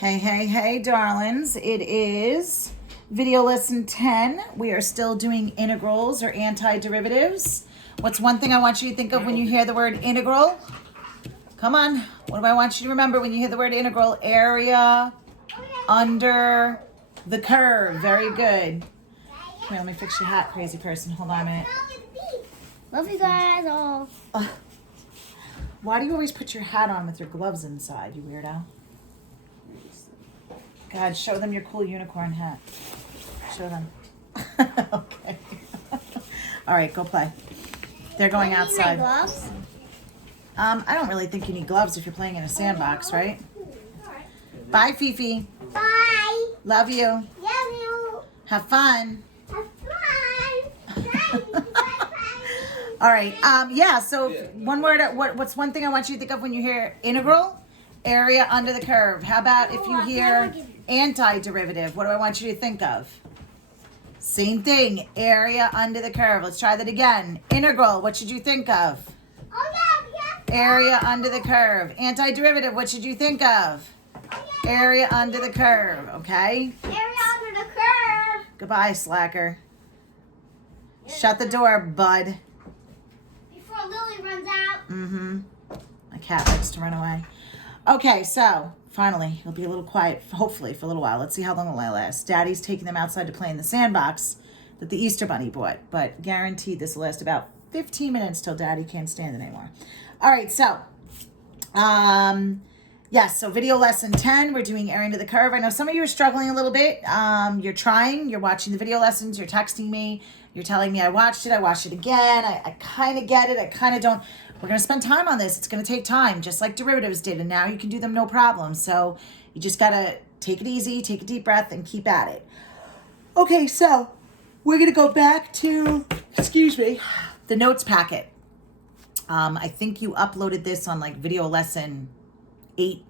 Hey, hey, hey, darlings. It is video lesson 10. We are still doing integrals or antiderivatives. What's one thing I want you to think of when you hear the word integral? Come on. What do I want you to remember when you hear the word integral? Area under the curve. Very good. Here, let me fix your hat, crazy person. Hold on a minute. Love you guys all. Why do you always put your hat on with your gloves inside, you weirdo? God, show them your cool unicorn hat. Show them. Okay. All right, go play. They're going outside. Gloves? I don't really think you need gloves if you're playing in a sandbox, right? Bye, Fifi. Bye. Love you. Love you. Have fun. Have fun. All right. Yeah. So one word. What's one thing I want you to think of when you hear integral? Area under the curve. How about if you hear antiderivative? What do I want you to think of? Same thing. Area under the curve. Let's try that again. Integral. What should you think of? Area under the curve. Antiderivative. What should you think of? Area under the curve. Okay. Area under the curve. Goodbye, slacker. Shut the door, bud. Before Lily runs out. Mm-hmm. My cat likes to run away. Okay, so finally, he'll be a little quiet, hopefully, for a little while. Let's see how long it will last. Daddy's taking them outside to play in the sandbox that the Easter Bunny bought, but guaranteed this will last about 15 minutes till Daddy can't stand it anymore. All right, so, yes, so video lesson 10, we're doing area under the curve. I know some of you are struggling a little bit. You're trying, you're watching the video lessons, you're texting me, you're telling me I watched it again. I kind of get it, I kind of don't. We're going to spend time on this. It's going to take time, just like derivatives did, and now you can do them no problem. So you just got to take it easy, take a deep breath, and keep at it. Okay, so we're going to go back to, the notes packet. I think you uploaded this on like video lesson 8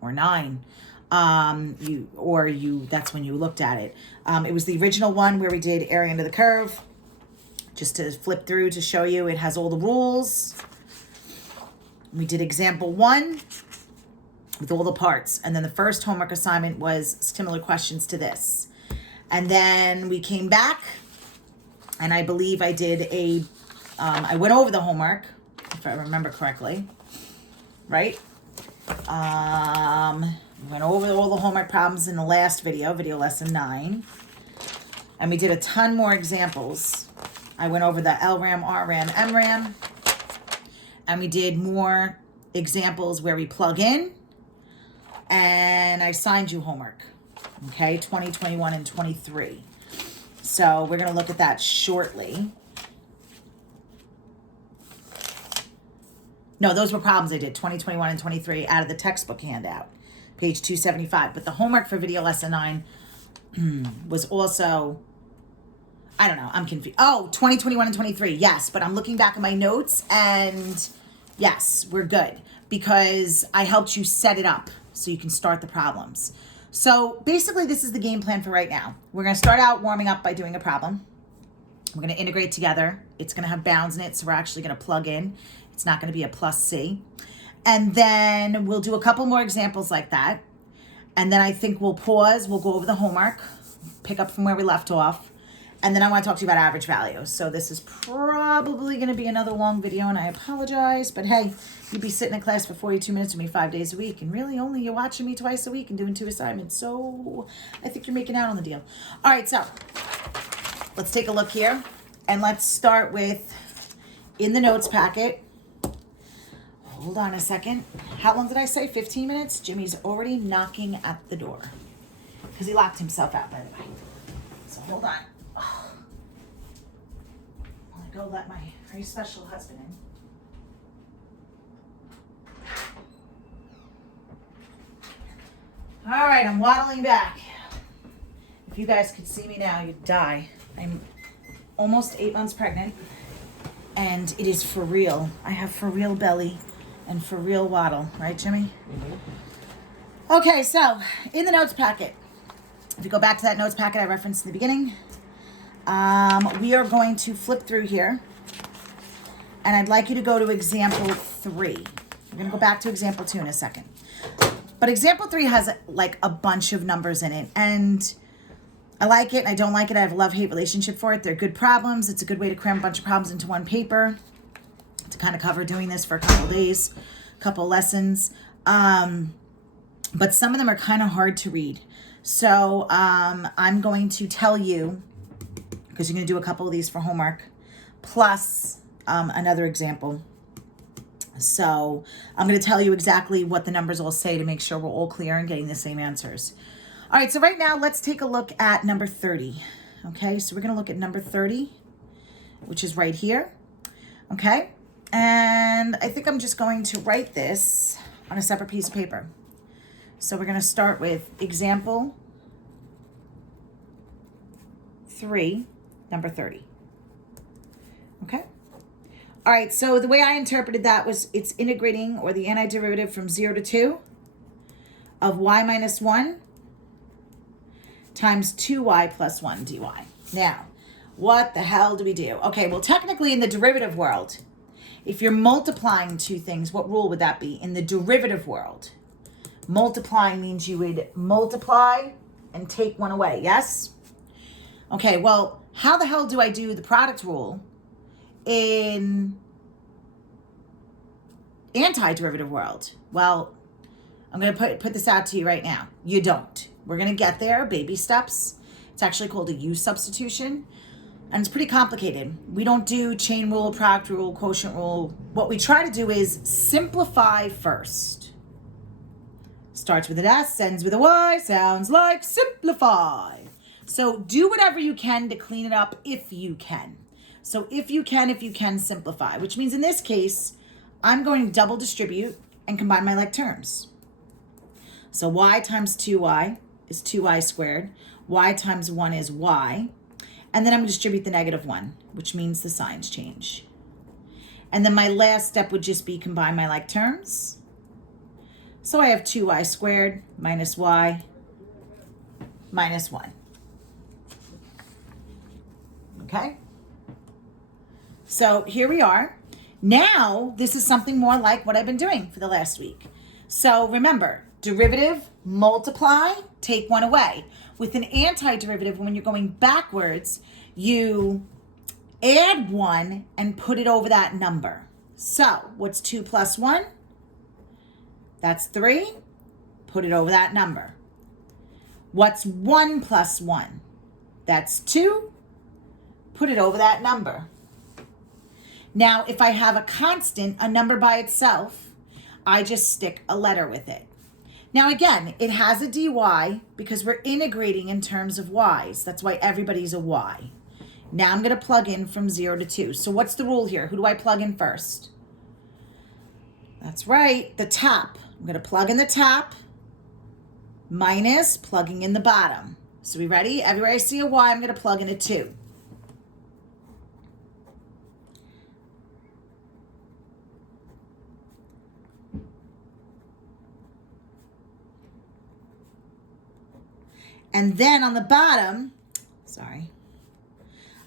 or 9. That's when you looked at it. It was the original one where we did area under the curve. Just to flip through to show you, it has all the rules. We did example 1 with all the parts. And then the first homework assignment was similar questions to this. And then we came back and I believe I did I went over the homework, if I remember correctly, right? Went over all the homework problems in the last video lesson 9. And we did a ton more examples. I went over the LRAM, RRAM, MRAM. And we did more examples where we plug in. And I assigned you homework. Okay, 20, 21, and 23. So we're going to look at that shortly. No, those were problems I did, 20, 21, and 23 out of the textbook handout, page 275. But the homework for video lesson 9 was also, I don't know, I'm confused. Oh, 20, 21, and 23, yes. But I'm looking back at my notes and yes, we're good because I helped you set it up so you can start the problems. So basically this is the game plan for right now. We're going to start out warming up by doing a problem. We're going to integrate together. It's going to have bounds in it, so we're actually going to plug in. It's not going to be a plus C. And then we'll do a couple more examples like that. And then I think we'll pause. We'll go over the homework, pick up from where we left off. And then I want to talk to you about average values. So this is probably going to be another long video, and I apologize. But hey, you'd be sitting in class for 42 minutes with me 5 days a week. And really only you're watching me twice a week and doing 2 assignments. So I think you're making out on the deal. All right, so let's take a look here. And let's start with, in the notes packet, hold on a second. How long did I say? 15 minutes? Jimmy's already knocking at the door. Because he locked himself out, by the way. So hold on. I'll go let my very special husband in. All right, I'm waddling back. If you guys could see me now, you'd die. I'm almost 8 months pregnant. And it is for real. I have for real belly. And for real waddle, right, Jimmy? Mm-hmm. Okay, so in the notes packet, if you go back to that notes packet I referenced in the beginning, we are going to flip through here, and I'd like you to go to example 3. We're going to go back to example 2 in a second. But example 3 has like a bunch of numbers in it, and I like it and I don't like it. I have a love-hate relationship for it. They're good problems. It's a good way to cram a bunch of problems into one paper to kind of cover doing this for a couple days, a couple lessons. But some of them are kind of hard to read. So I'm going to tell you, because you're going to do a couple of these for homework, plus another example. So I'm going to tell you exactly what the numbers all say to make sure we're all clear and getting the same answers. All right, so right now let's take a look at number 30. Okay, so we're going to look at number 30, which is right here. Okay, and I think I'm just going to write this on a separate piece of paper. So we're going to start with example 3, number 30. Okay. All right, so the way I interpreted that was it's integrating, or the antiderivative, from 0 to 2 of y minus 1 times 2y plus 1 dy. Now, what the hell do we do? Okay, well, technically in the derivative world, if you're multiplying two things, what rule would that be? In the derivative world, multiplying means you would multiply and take one away, yes? Okay, well, how the hell do I do the product rule in antiderivative world? Well, I'm going to put this out to you right now. You don't. We're going to get there, baby steps. It's actually called a U substitution, and it's pretty complicated. We don't do chain rule, product rule, quotient rule. What we try to do is simplify first. Starts with an S, ends with a Y, sounds like simplify. So do whatever you can to clean it up if you can. So if you can simplify, which means in this case, I'm going to double distribute and combine my like terms. So y times 2y is 2y squared. Y times 1 is y. And then I'm going to distribute the negative 1, which means the signs change. And then my last step would just be combine my like terms. So I have 2y squared minus y minus 1. Okay? So here we are. Now, this is something more like what I've been doing for the last week. So remember, derivative, multiply, take one away. With an antiderivative, when you're going backwards, you add 1 and put it over that number. So what's 2 plus 1? That's 3. Put it over that number. What's 1 plus 1? That's 2. Put it over that number. Now, if I have a constant, a number by itself, I just stick a letter with it. Now, again, it has a dy because we're integrating in terms of y's. That's why everybody's a y. Now I'm going to plug in from 0 to 2. So what's the rule here? Who do I plug in first? That's right, the top. I'm going to plug in the top minus plugging in the bottom. So we ready? Everywhere I see a y, I'm going to plug in a 2. And then on the bottom,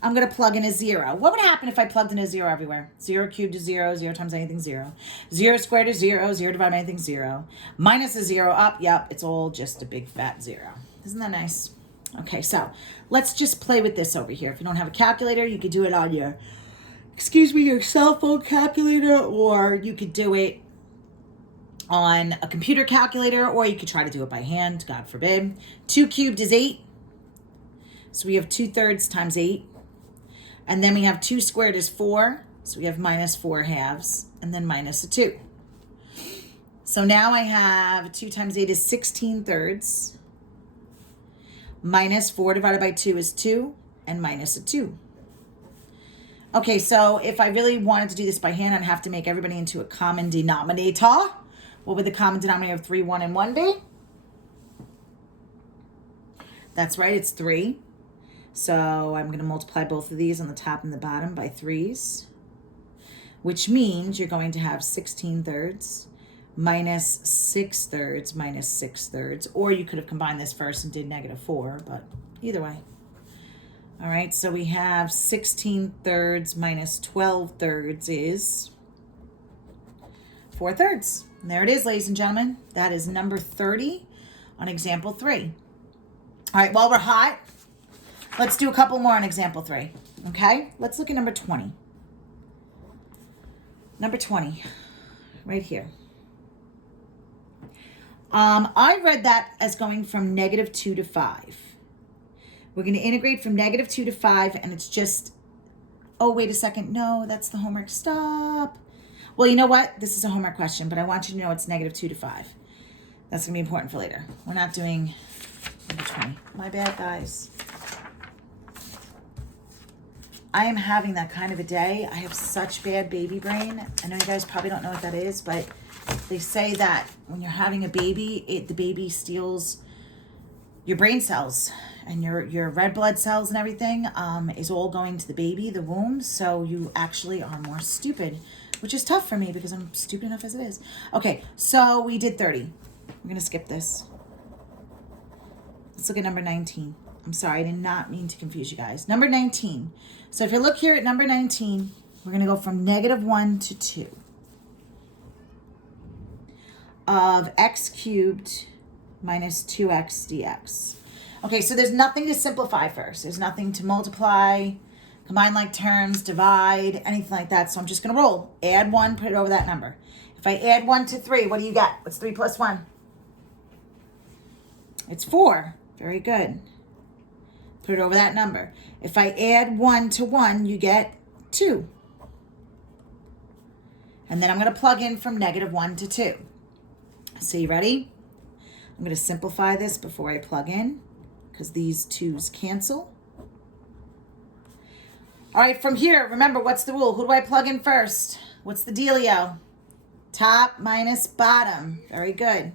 I'm going to plug in a 0. What would happen if I plugged in a 0 everywhere? 0 cubed is 0, 0 times anything, 0. 0 squared is 0, 0 divided by anything, 0. Minus a 0 up, yep, it's all just a big fat 0. Isn't that nice? Okay, so let's just play with this over here. If you don't have a calculator, you could do it on your, your cell phone calculator, or you could do it on a computer calculator, or you could try to do it by hand, God forbid. 2 cubed is 8. So we have 2/3 times 8. And then we have 2 squared is 4. So we have minus 4 halves, and then minus a 2. So now I have 2 times 8 is 16/3. Minus 4 divided by 2 is 2, and minus a 2. Okay, so if I really wanted to do this by hand, I'd have to make everybody into a common denominator. What would the common denominator of 3, 1, and 1 be? That's right, it's 3. So I'm going to multiply both of these on the top and the bottom by 3's, which means you're going to have 16/3 minus 6/3 minus 6/3, or you could have combined this first and did -4, but either way. All right, so we have 16/3 minus 12/3 is 4/3. And there it is, ladies and gentlemen. That is number 30 on example 3. All right, while we're hot, let's do a couple more on example 3. Okay, let's look at number 20. Number 20, right here. I read that as going from -2 to 5. We're going to integrate from -2 to 5, and it's just, oh, wait a second. No, that's the homework. Stop. Well, you know what? This is a homework question, but I want you to know it's -2 to 5. That's going to be important for later. We're not doing number 20. My bad, guys. I am having that kind of a day. I have such bad baby brain. I know you guys probably don't know what that is, but they say that when you're having a baby, the baby steals your brain cells, and your red blood cells and everything is all going to the baby, the womb. So you actually are more stupid, which is tough for me because I'm stupid enough as it is. Okay, so we did 30. We're going to skip this. Let's look at number 19. I'm sorry, I did not mean to confuse you guys. Number 19. So if you look here at number 19, we're going to go from -1 to 2 of x cubed minus 2x dx. Okay, so there's nothing to simplify first. There's nothing to multiply, combine like terms, divide, anything like that. So I'm just going to roll. Add 1, put it over that number. If I add 1 to 3, what do you get? What's 3 plus 1? It's 4. Very good. Put it over that number. If I add 1 to 1, you get 2. And then I'm going to plug in from -1 to 2. So you ready? I'm going to simplify this before I plug in because these 2's cancel. All right, from here, remember, what's the rule? Who do I plug in first? What's the dealio? Top minus bottom. Very good.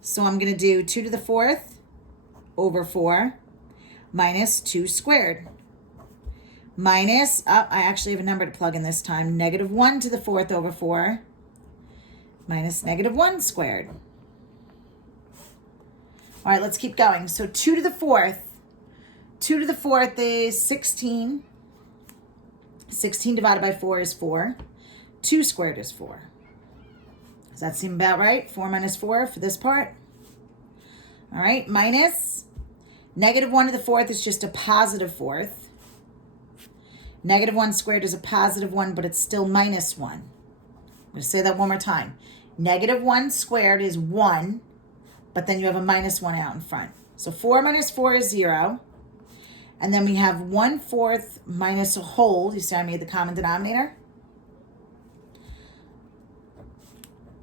So I'm going to do 2 to the 4th over 4 minus 2 squared. Minus, I actually have a number to plug in this time, -1 to the 4th over 4 minus -1 squared. All right, let's keep going. So 2 to the 4th. 2 to the 4th is 16. 16 divided by 4 is 4. 2 squared is 4. Does that seem about right? 4 minus 4 for this part. All right, minus -1 to the 4th is just a positive 4th. -1 squared is a positive 1, but it's still -1. I'm going to say that one more time. -1 squared is 1, but then you have a -1 out in front. So 4 minus 4 is 0. And then we have 1/4 minus a whole. You see I made the common denominator?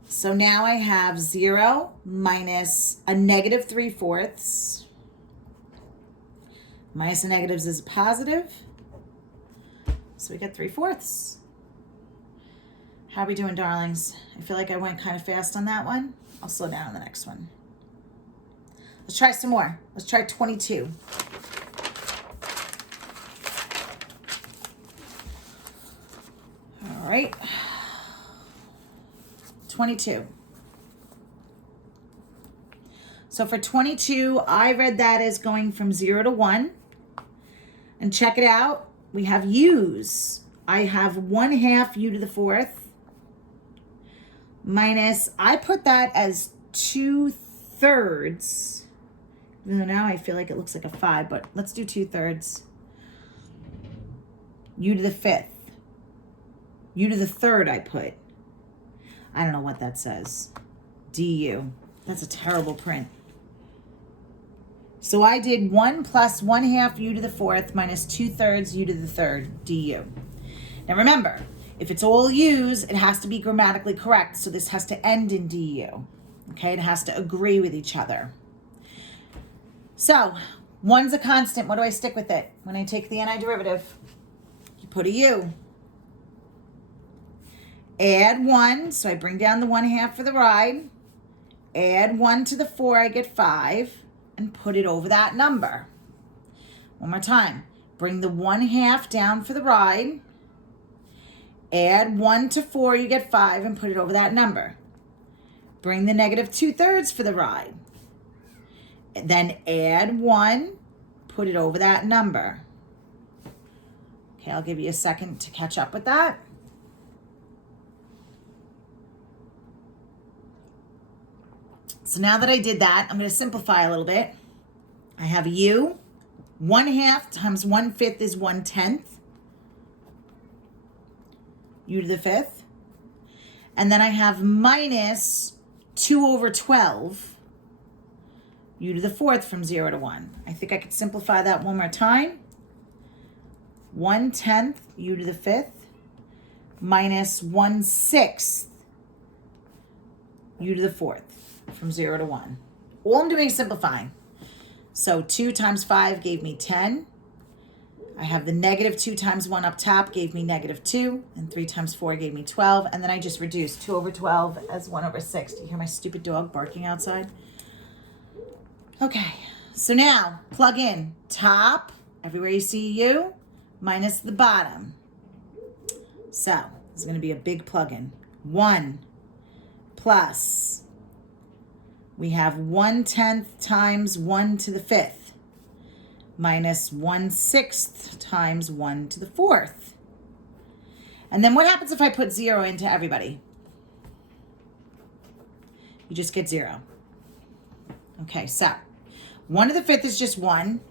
So now I have 0 minus a -3/4. Minus the negatives is a positive. So we get 3/4. How are we doing, darlings? I feel like I went kind of fast on that one. I'll slow down on the next one. Let's try some more. Let's try 22. All right. 22. So for 22, I read that as going from 0 to 1. And check it out. We have u's. I have 1/2 u to the 4th minus, I put that as 2/3. Even though now I feel like it looks like a 5, but let's do 2/3. U to the 5th. U to the 3rd I put. I don't know what that says. du. That's a terrible print. So I did 1 plus 1/2 u to the 4th minus 2/3 u to the 3rd du. Now remember, if it's all u's, it has to be grammatically correct. So this has to end in du. Okay, it has to agree with each other. So 1's a constant. What do I stick with it? When I take the antiderivative, you put a u. Add 1, so I bring down the 1/2 for the ride. Add 1 to the 4, I get 5, and put it over that number. One more time. Bring the 1/2 down for the ride. Add 1 to 4, you get 5, and put it over that number. Bring the -2/3 for the ride. Then add 1, put it over that number. Okay, I'll give you a second to catch up with that. So now that I did that, I'm going to simplify a little bit. I have u. 1/2 times 1/5 is 1/10. U to the 5th. And then I have minus 2/12. U to the 4th from 0 to 1. I think I could simplify that one more time. 1/10 u to the 5th minus 1/6 u to the 4th from 0 to 1. All I'm doing is simplifying. So 2 times 5 gave me 10. I have the negative 2 times 1 up top gave me negative 2. And 3 times 4 gave me 12. And then I just reduced 2/12 as 1/6. Do you hear my stupid dog barking outside? Okay, so now plug in top, everywhere you see u, minus the bottom. So this is going to be a big plug-in. 1 plus, we have 1/10 times 1 to the 5th minus 1/6 times 1 to the 4th. And then what happens if I put 0 into everybody? You just get 0. Okay, so 1 to the 5th is just 1.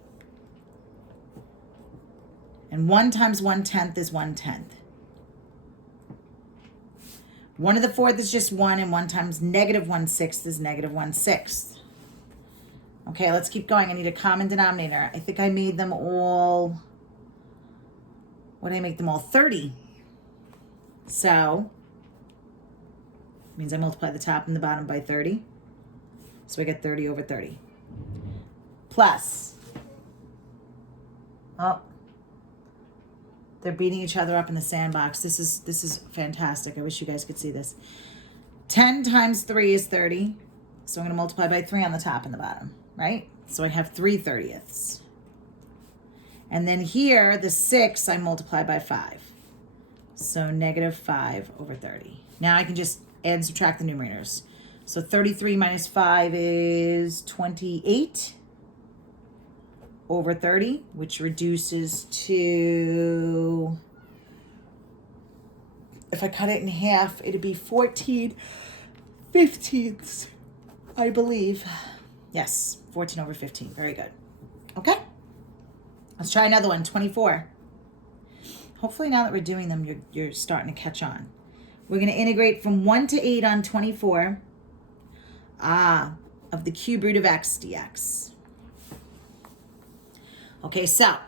And 1 times 1/10 is 1/10. 1 to the 4th is just 1, and 1 times negative 1/6 is negative 1/6. Okay, let's keep going. I need a common denominator. I think I made them all, what did I make them all? 30. So, means I multiply the top and the bottom by 30. So I get 30/30. Plus, oh, they're beating each other up in the sandbox. This is fantastic. I wish you guys could see this. 10 times 3 is 30. So I'm going to multiply by 3 on the top and the bottom, right? So I have 3/30. And then here, the 6, I multiply by 5. So negative 5/30. Now I can just add and subtract the numerators. So 33 minus 5 is 28/30, which reduces to, if I cut it in half, it'd be 14/15, I believe. Yes, 14/15. Very good. Okay. Let's try another one, 24. Hopefully now that we're doing them, you're starting to catch on. We're going to integrate from 1 to 8 on 24. Of the cube root of x dx. Okay, so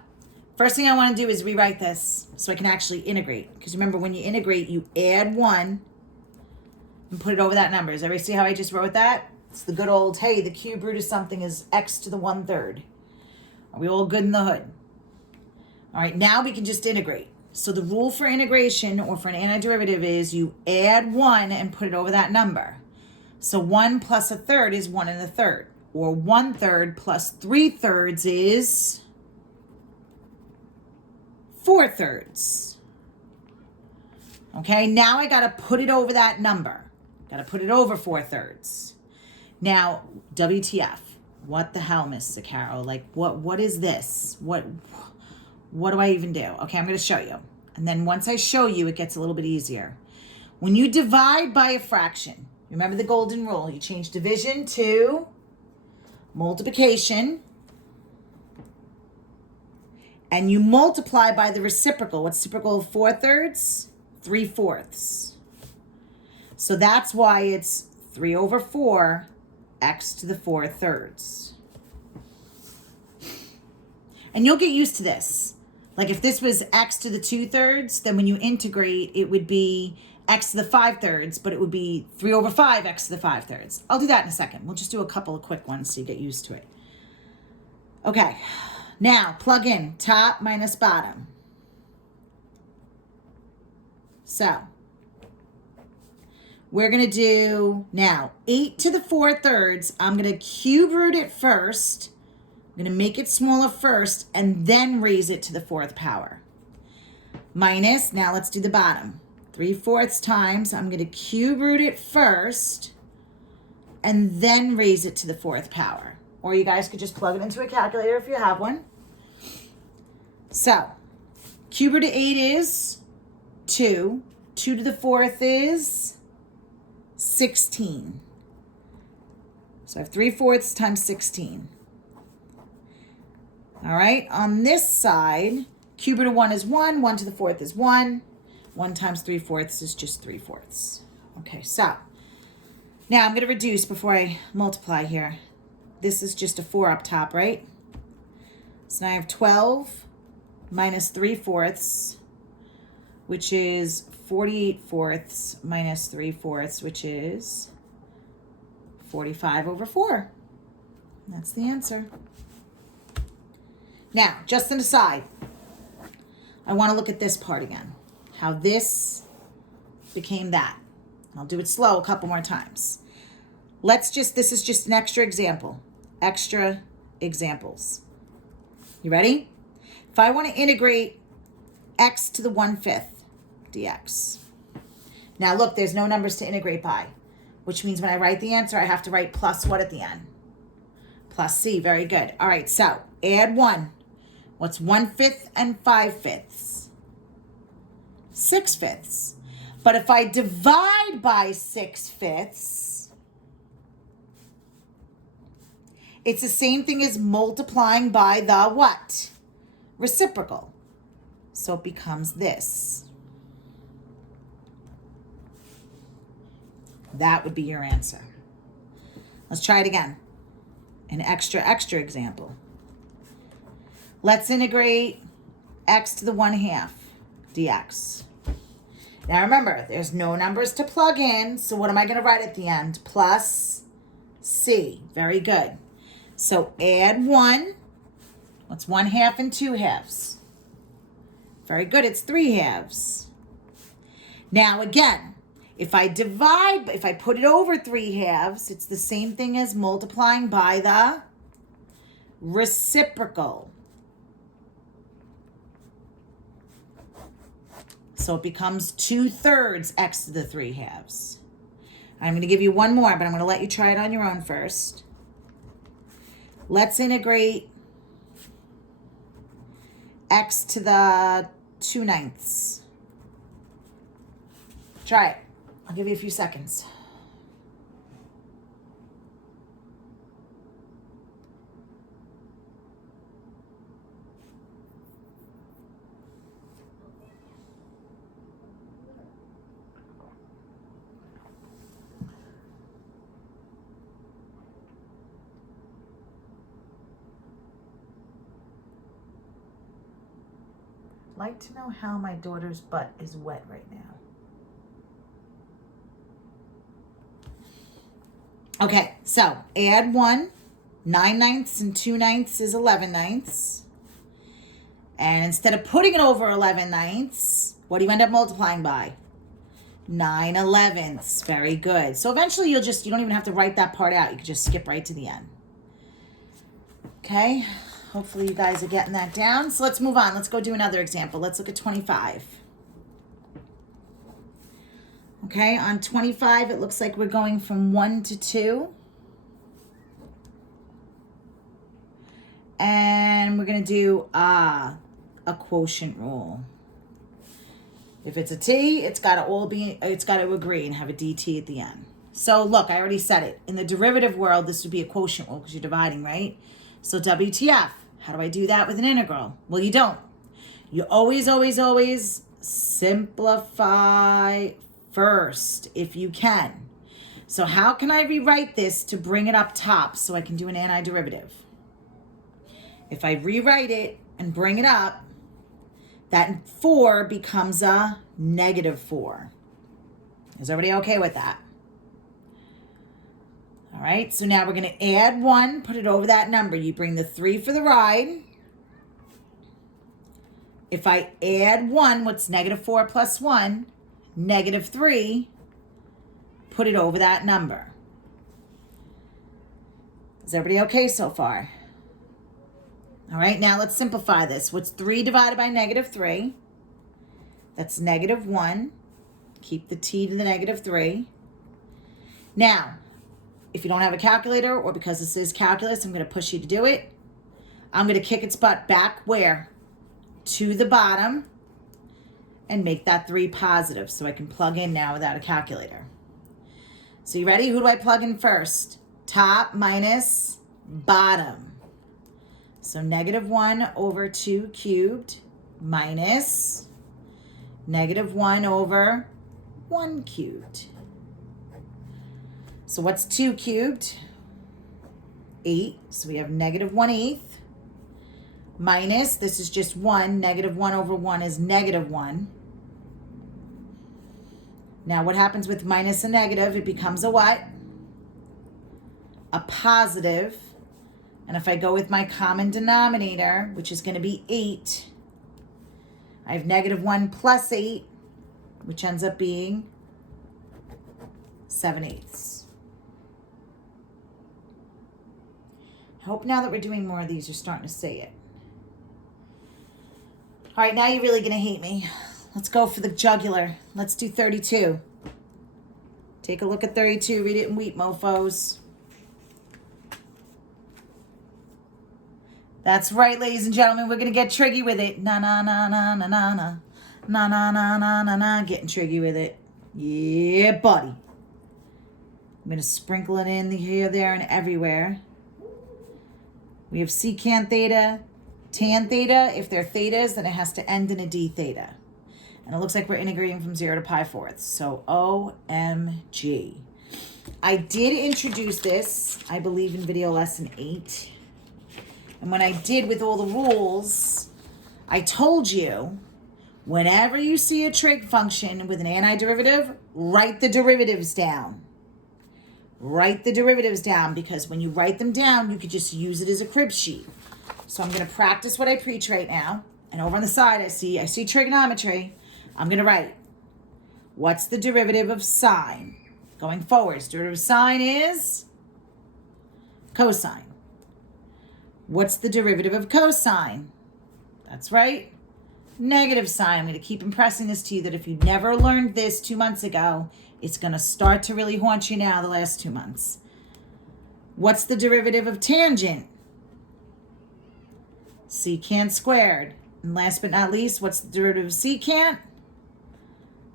first thing I want to do is rewrite this so I can actually integrate. Because remember, when you integrate, you add 1 and put it over that number. Does everybody see how I just wrote that? It's the good old, hey, the cube root of something is x to the 1/3. Are we all good in the hood? All right, now we can just integrate. So the rule for integration or for an antiderivative is you add 1 and put it over that number. So 1 plus 1/3 is 1 1/3. Or 1/3 plus 3/3 is 4/3. Okay, now I got to put it over that number. Got to put it over 4/3. Now, WTF? What the hell, Mrs. Carol? Like, what is this? What do I even do? Okay, I'm going to show you. And then once I show you, it gets a little bit easier. When you divide by a fraction, remember the golden rule. You change division to multiplication. And you multiply by the reciprocal. What's reciprocal of 4/3? 3/4. So that's why it's 3/4 x to the 4/3. And you'll get used to this. Like if this was x to the 2/3, then when you integrate, it would be x to the 5/3, but it would be 3/5 x to the 5/3. I'll do that in a second. We'll just do a couple of quick ones so you get used to it. Okay, now plug in top minus bottom. So we're going to do now 8 to the 4/3. I'm going to cube root it first. I'm going to make it smaller first and then raise it to the 4th power. Minus, now let's do the bottom. 3/4 times, I'm going to cube root it first and then raise it to the 4th power. Or you guys could just plug it into a calculator if you have one. So, cube root of 8 is 2. 2 to the 4th is 16. So I have 3/4 times 16. All right, on this side, cube root of 1 is 1, 1 to the 4th is 1. 1 times 3/4 is just 3/4. Okay, so now I'm going to reduce before I multiply here. This is just a 4 up top, right? So now I have 12 minus 3/4, which is 48/4 minus 3/4, which is 45/4. That's the answer. Now, just an aside, I want to look at this part again. How this became that. I'll do it slow a couple more times. This is just an extra example. Extra examples. You ready? If I want to integrate x to the 1/5 dx. Now look, there's no numbers to integrate by, which means when I write the answer, I have to write plus what at the end? Plus c, very good. All right, so add 1. What's 1/5 and 5/5? 6/5. But if I divide by 6/5, it's the same thing as multiplying by the what? Reciprocal. So it becomes this. That would be your answer. Let's try it again. An extra example. Let's integrate x to the 1/2 dx. Now remember, there's no numbers to plug in, so what am I going to write at the end? Plus c. Very good. So add 1. What's 1/2 and 2/2? Very good, it's 3/2. Now again, if I put it over 3/2, it's the same thing as multiplying by the reciprocal. So it becomes 2/3 x to the 3/2. I'm going to give you one more, but I'm going to let you try it on your own first. Let's integrate x to the 2/9. Try it. I'll give you a few seconds. Like to know how my daughter's butt is wet right now. Okay, so add 1. 9/9 and 2/9 is 11/9. And instead of putting it over 11/9, what do you end up multiplying by? 9/11. Very good. So eventually you don't even have to write that part out. You can just skip right to the end. Okay, hopefully you guys are getting that down. So let's move on. Let's go do another example. Let's look at 25. Okay, on 25, it looks like we're going from 1 to 2. And we're going to do a quotient rule. If it's a t, it's got to agree and have a dt at the end. So look, I already said it. In the derivative world, this would be a quotient rule because you're dividing, right? So WTF, how do I do that with an integral? Well, you don't. You always simplify first if you can. So how can I rewrite this to bring it up top so I can do an antiderivative? If I rewrite it and bring it up, that 4 becomes a -4. Is everybody okay with that? All right, so now we're going to add 1, put it over that number. You bring the 3 for the ride. If I add 1, what's -4 plus 1? -3. Put it over that number. Is everybody okay so far? All right, now let's simplify this. What's 3 divided by -3? That's -1. Keep the t to the -3. Now, if you don't have a calculator or because this is calculus, I'm going to push you to do it. I'm going to kick its butt back where? To the bottom and make that 3 positive so I can plug in now without a calculator. So you ready? Who do I plug in first? top minus bottom. So negative 1 over 2 cubed minus negative 1 over 1 cubed. So what's 2 cubed? 8. So we have negative 1/8 minus, this is just 1. Negative 1 over 1 is negative 1. Now what happens with minus a negative? It becomes a what? A positive. And if I go with my common denominator, which is going to be 8, I have negative 1 plus 8, which ends up being 7/8. I hope now that we're doing more of these, you're starting to see it. All right, now you're really going to hate me. Let's go for the jugular. Let's do 32. Take a look at 32. Read it in wheat, mofos. That's right, ladies and gentlemen. We're going to get triggy with it. Na, na, na, na, na, na, na. Na, na, na, na, na, na. Getting triggy with it. Yeah, buddy. I'm going to sprinkle it in here, there, and everywhere. We have secant theta, tan theta. If they're thetas, then it has to end in a d theta. And it looks like we're integrating from 0 to pi fourths. So OMG. I did introduce this, I believe, in video lesson 8. And when I did with all the rules, I told you, whenever you see a trig function with an antiderivative, write the derivatives down. Write the derivatives down, because when you write them down, you could just use it as a crib sheet. So I'm going to practice what I preach right now. And over on the side, I see trigonometry. I'm going to write, what's the derivative of sine? Going forwards, derivative of sine is cosine. What's the derivative of cosine? That's right, negative sine. I'm going to keep impressing this to you, that if you never learned this 2 months ago, it's going to start to really haunt you now the last 2 months. What's the derivative of tangent? Secant squared. And last but not least, what's the derivative of secant?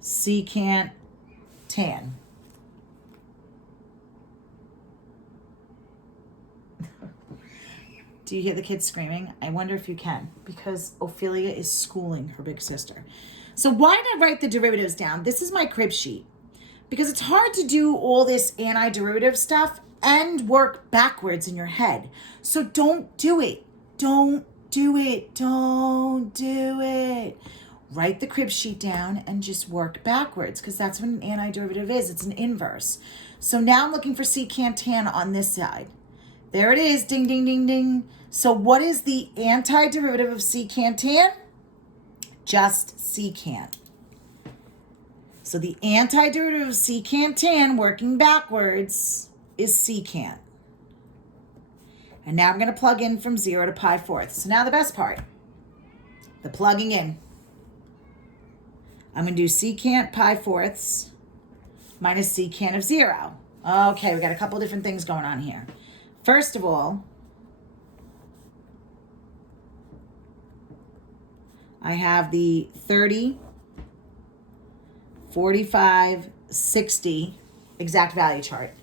Secant tan. Do you hear the kids screaming? I wonder if you can, because Ophelia is schooling her big sister. So why did I write the derivatives down? This is my crib sheet, because it's hard to do all this antiderivative stuff and work backwards in your head. So don't do it. Don't do it. Don't do it. Write the crib sheet down and just work backwards, because that's what an antiderivative is. It's an inverse. So now I'm looking for secant tan on this side. There it is. Ding, ding, ding, ding. So what is the antiderivative of secant tan? Just secant. So the antiderivative of secant tan, working backwards, is secant. And now I'm going to plug in from 0 to pi fourths. So now the best part, the plugging in. I'm going to do secant pi fourths minus secant of 0. Okay, we got a couple different things going on here. First of all, I have the 30, 45, 60 exact value chart.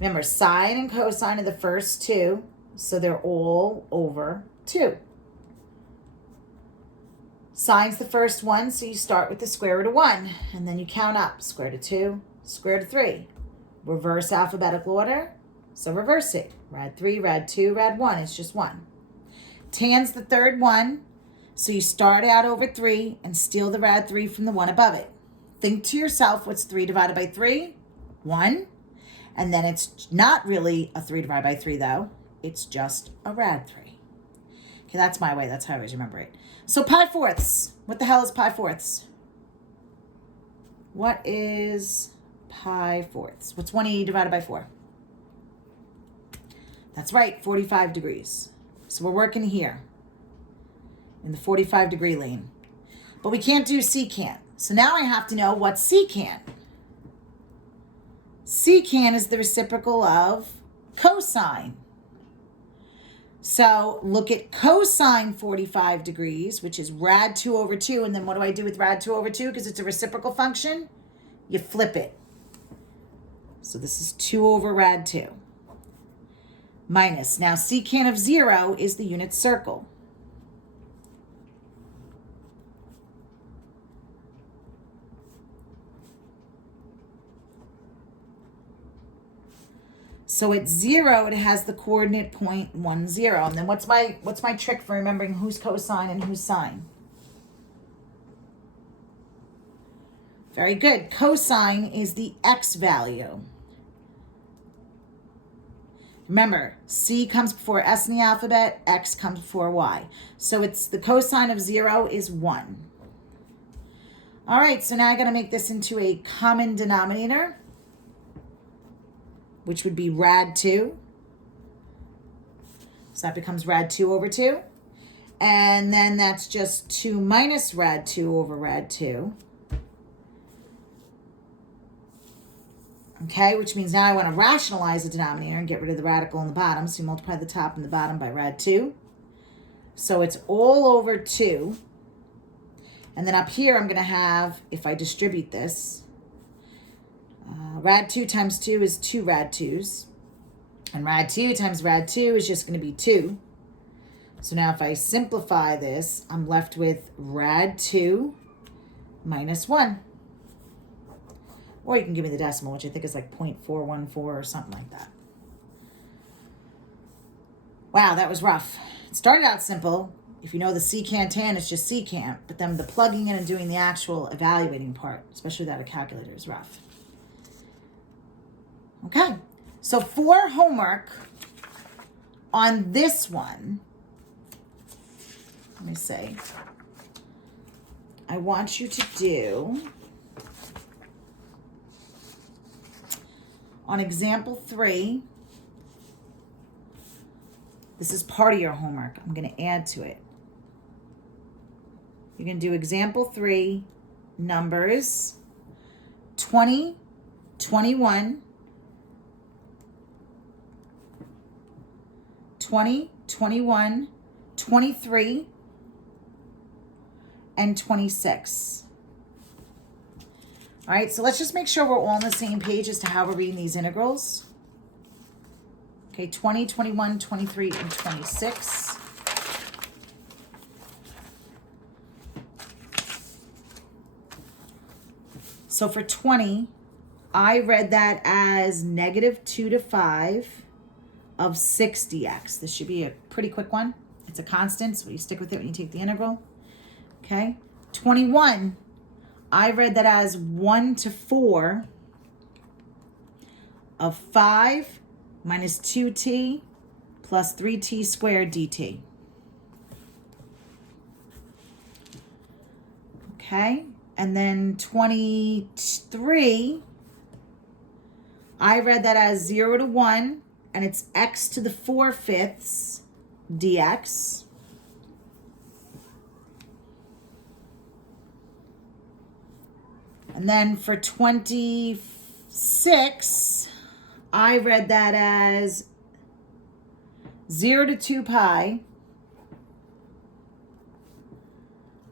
Remember, sine and cosine are the first two, so they're all over 2. Sine's the first one, so you start with the square root of 1, and then you count up. Square root of 2, square root of 3. Reverse alphabetical order, so reverse it. Rad 3, rad 2, rad 1, it's just 1. Tan's the third one, so you start out over 3 and steal the rad 3 from the one above it. Think to yourself, what's 3 divided by 3? 1. And then it's not really a 3 divided by 3, though. It's just a rad 3. Okay, that's my way. That's how I always remember it. So pi fourths. What the hell is pi fourths? What is pi fourths? What's 180 divided by 4? That's right, 45 degrees. So we're working here in the 45 degree lane. But we can't do secant. So now I have to know what's secant. Secant is the reciprocal of cosine. So look at cosine 45 degrees, which is rad 2 over 2. And then what do I do with rad 2 over 2? Because it's a reciprocal function. You flip it. So this is 2 over rad 2. minus. Now, secant of 0 is the unit circle. So at 0, it has the coordinate 0.10. And then what's my trick for remembering who's cosine and who's sine? Very good. Cosine is the x value. Remember, C comes before S in the alphabet, X comes before Y. So it's the cosine of 0 is 1. All right, so now I got to make this into a common denominator, which would be rad 2. So that becomes rad 2 over 2. And then that's just 2 minus rad 2 over rad 2. Okay, which means now I want to rationalize the denominator and get rid of the radical in the bottom. So you multiply the top and the bottom by rad 2. So it's all over 2. And then up here I'm going to have, if I distribute this, rad 2 times 2 is 2 rad 2s. And rad 2 times rad 2 is just going to be 2. So now if I simplify this, I'm left with rad 2 minus 1. Or you can give me the decimal, which I think is like 0.414 or something like that. Wow, that was rough. It started out simple. If you know the secant tan, it's just secant. But then the plugging in and doing the actual evaluating part, especially without a calculator, is rough. Okay, so for homework on this one, let me see. I want you to do, on example 3, this is part of your homework. I'm going to add to it. You're going to do example 3, numbers 20, 21, 20, 21, 23, and 26. All right, so let's just make sure we're all on the same page as to how we're reading these integrals. Okay, 20, 21, 23, and 26. So for 20, I read that as negative 2 to 5 of 6 dx. This should be a pretty quick one. It's a constant, so you stick with it when you take the integral. Okay, 21, I read that as 1 to 4 of 5 minus 2t plus 3t squared dt. Okay, and then 23, I read that as 0 to 1, and it's x to the 4/5 dx. And then for 26, I read that as 0 to 2 pi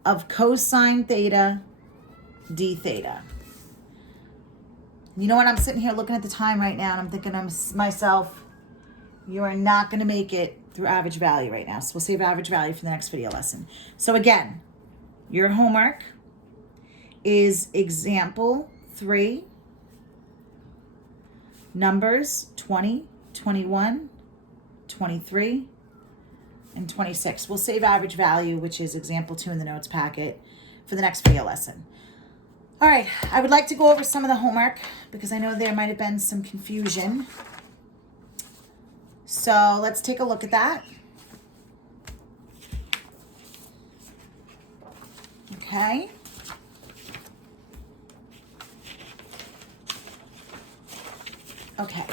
of cosine theta d theta. You know what? I'm sitting here looking at the time right now and I'm thinking to myself, you are not going to make it through average value right now. So we'll save average value for the next video lesson. So again, your homework is example 3, numbers 20, 21, 23, and 26. We'll save average value, which is example 2 in the notes packet, for the next video lesson. All right, I would like to go over some of the homework because I know there might have been some confusion. So let's take a look at that. Okay. Okay.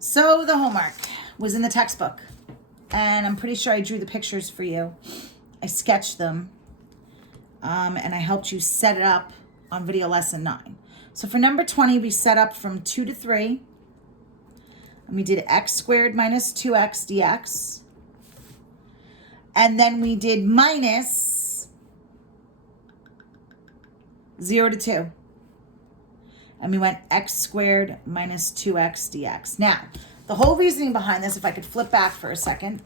So the homework was in the textbook, and I'm pretty sure I drew the pictures for you. I sketched them, and I helped you set it up on video lesson 9. So for number 20, we set up from 2 to 3, and we did x squared minus 2x dx, and then we did minus 0 to 2. And we went x squared minus 2x dx. Now, The whole reasoning behind this, if I could flip back for a second,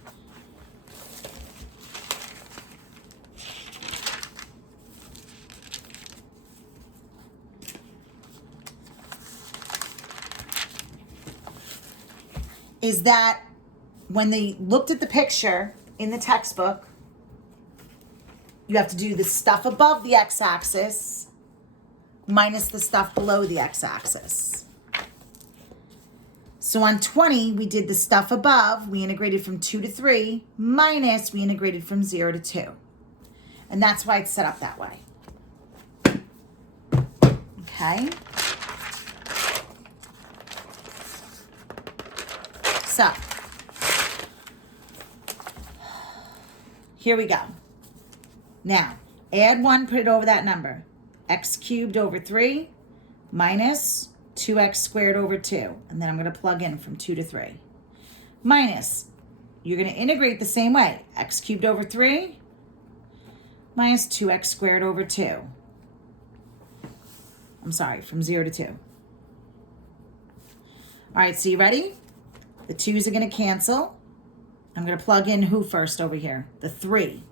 is that when they looked at the picture in the textbook, you have to do the stuff above the x-axis minus the stuff below the x-axis. So on 20, we did the stuff above, we integrated from 2 to 3, minus we integrated from 0 to 2. And that's why it's set up that way. Okay. So, here we go. Now, add 1, put it over that number. X cubed over 3 minus 2x squared over 2. And then I'm going to plug in from 2 to 3. Minus, you're going to integrate the same way. X cubed over 3 minus 2x squared over 2. I'm sorry, from 0 to 2. All right, so you ready? The 2's are going to cancel. I'm going to plug in who first over here? The 3.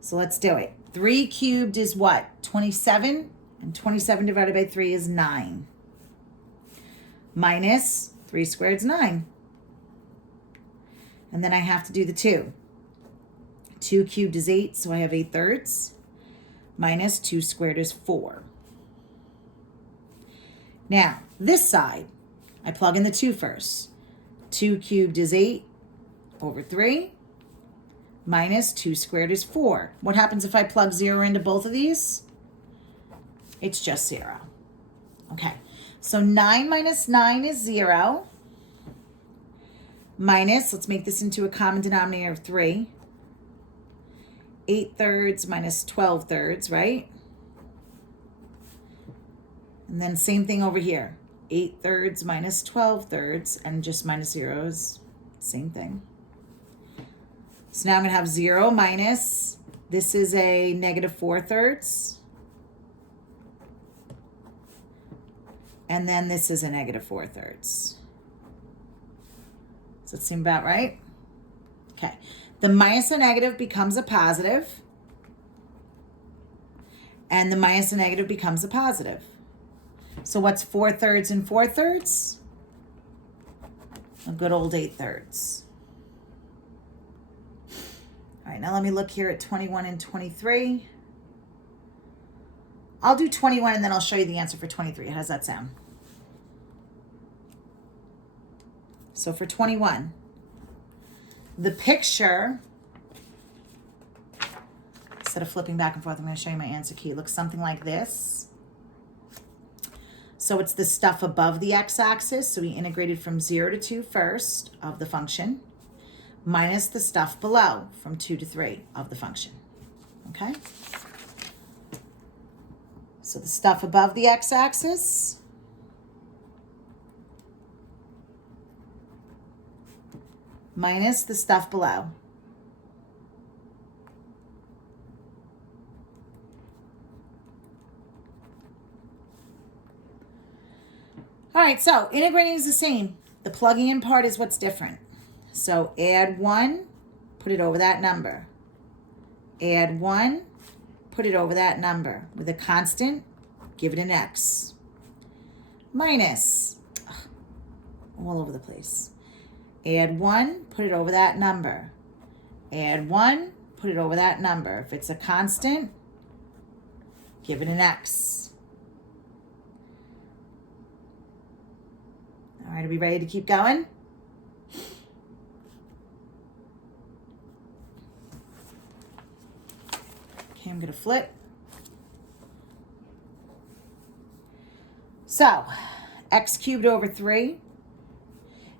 So let's do it. 3 cubed is what? 27. And 27 divided by 3 is 9. Minus 3 squared is 9. And then I have to do the 2. 2 cubed is 8, so I have 8 thirds. Minus 2 squared is 4. Now, this side, I plug in the 2 first. 2 cubed is 8 over 3. Minus 2 squared is 4. What happens if I plug 0 into both of these? It's just 0. Okay, so 9 minus 9 is 0. Minus, let's make this into a common denominator of 3. 8 thirds minus 12 thirds, right? And then same thing over here. 8 thirds minus 12 thirds, and just minus 0 is same thing. So now I'm going to have 0 minus, this is a negative 4 thirds. And then this is a negative 4 thirds. Does that seem about right? Okay. The minus a negative becomes a positive. And the minus a negative becomes a positive. So what's 4 thirds and 4 thirds? A good old 8 thirds. All right, now let me look here at 21 and 23. I'll do 21 and then I'll show you the answer for 23. How does that sound? So for 21, the picture, instead of flipping back and forth, I'm going to show you my answer key. It looks something like this. So it's the stuff above the x-axis. So we integrated from 0 to 2 first of the function, minus the stuff below from 2 to 3 of the function. Okay? So the stuff above the x-axis minus the stuff below. All right, so integrating is the same. The plugging in part is what's different. So add 1, put it over that number. Add 1, put it over that number. With a constant, give it an x. Minus, all over the place. Add 1, put it over that number. Add 1, put it over that number. If it's a constant, give it an x. All right, are we ready to keep going? Okay, I'm going to flip. So, x cubed over 3.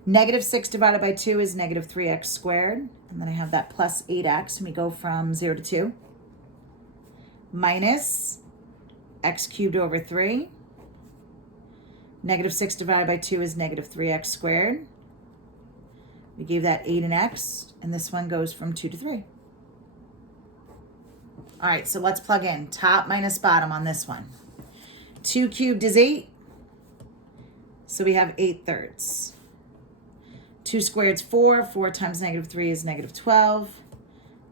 Negative 6 divided by 2 is negative 3x squared. And then I have that plus 8x, and we go from 0 to 2. Minus x cubed over 3. Negative 6 divided by 2 is negative 3x squared. We gave that 8 and x, and this one goes from 2 to 3. All right, so let's plug in top minus bottom on this one. 2 cubed is 8, so we have 8 thirds. 2 squared is 4. 4 times negative 3 is negative 12.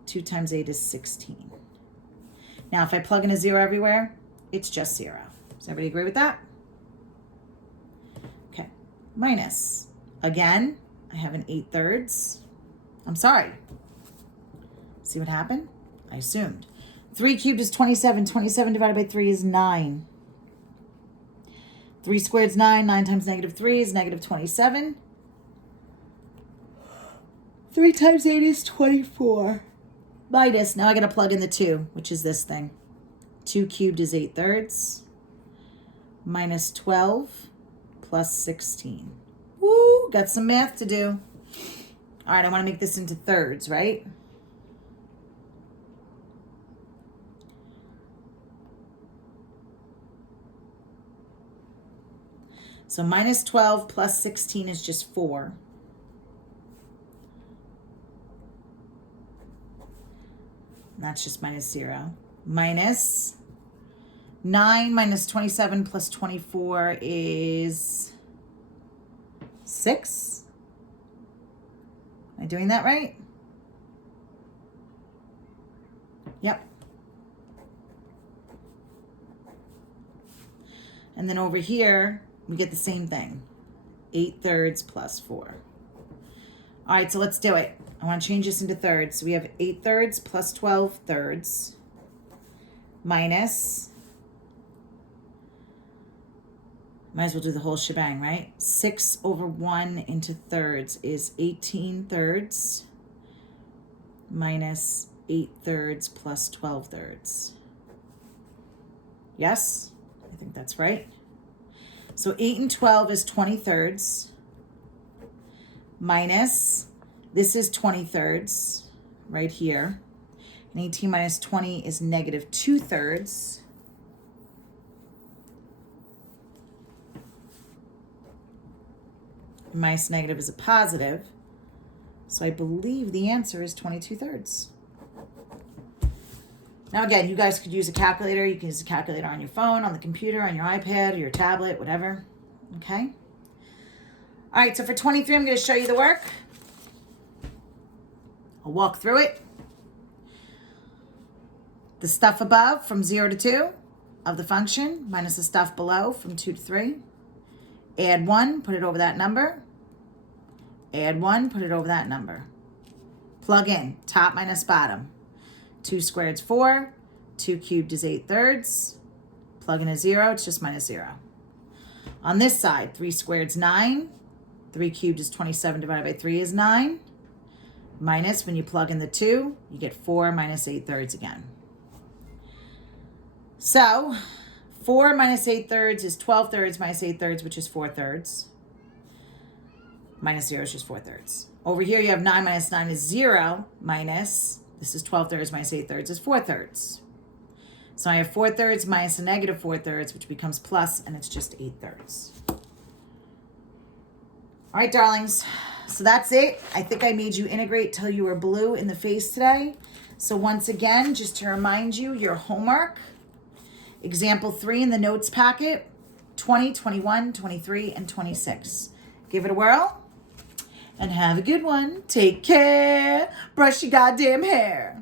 2 times 8 is 16. Now, if I plug in a 0 everywhere, it's just 0. Does everybody agree with that? Okay. Minus. Again, I have an 8/3. I'm sorry. See what happened? I assumed. 3 cubed is 27. 27 divided by 3 is 9. 3 squared is 9. 9 times negative 3 is negative 27. 3 times 8 is 24. Minus. Now I got to plug in the 2, which is this thing. 2 cubed is 8/3. Minus 12 plus 16. Woo! Got some math to do. All right, I want to make this into thirds, right? So minus 12 plus 16 is just 4. And that's just minus 0. Minus 9 minus 27 plus 24 is 6. Am I doing that right? Yep. And then over here, we get the same thing. 8/3 plus 4. All right, so let's do it. I want to change this into thirds. So we have 8/3 plus 12/3 minus, might as well do the whole shebang, right? 6/1 into thirds is 18/3 minus 8/3 plus 12/3. Yes, I think that's right. So 8 and 12 is 20/3 minus, this is 20/3 right here. And 18 minus 20 is negative 2/3. Minus negative is a positive. So I believe the answer is 22/3. Now again, you guys could use a calculator. You can use a calculator on your phone, on the computer, on your iPad, or your tablet, whatever. Okay? All right, so for 23, I'm going to show you the work. I'll walk through it. The stuff above from 0 to 2 of the function minus the stuff below from 2 to 3. Add 1, put it over that number. Add 1, put it over that number. Plug in, top minus bottom. 2 squared is 4. 2 cubed is 8/3. Plug in a 0, it's just minus 0. On this side, 3 squared is 9. 3 cubed is 27 divided by 3 is 9. Minus, when you plug in the 2, you get 4 minus 8/3 again. So, 4 minus 8/3 is 12/3 minus 8/3, which is 4/3. Minus 0 is just 4/3. Over here, you have 9 minus 9 is 0, minus, this is 12/3 minus 8/3 is 4/3. So I have 4/3 minus a negative 4/3, which becomes plus, and it's just 8/3. All right, darlings. So that's it. I think I made you integrate till you were blue in the face today. So once again, just to remind you, your homework, example 3 in the notes packet, 20, 21, 23, and 26. Give it a whirl and have a good one. Take care. Brush your goddamn hair.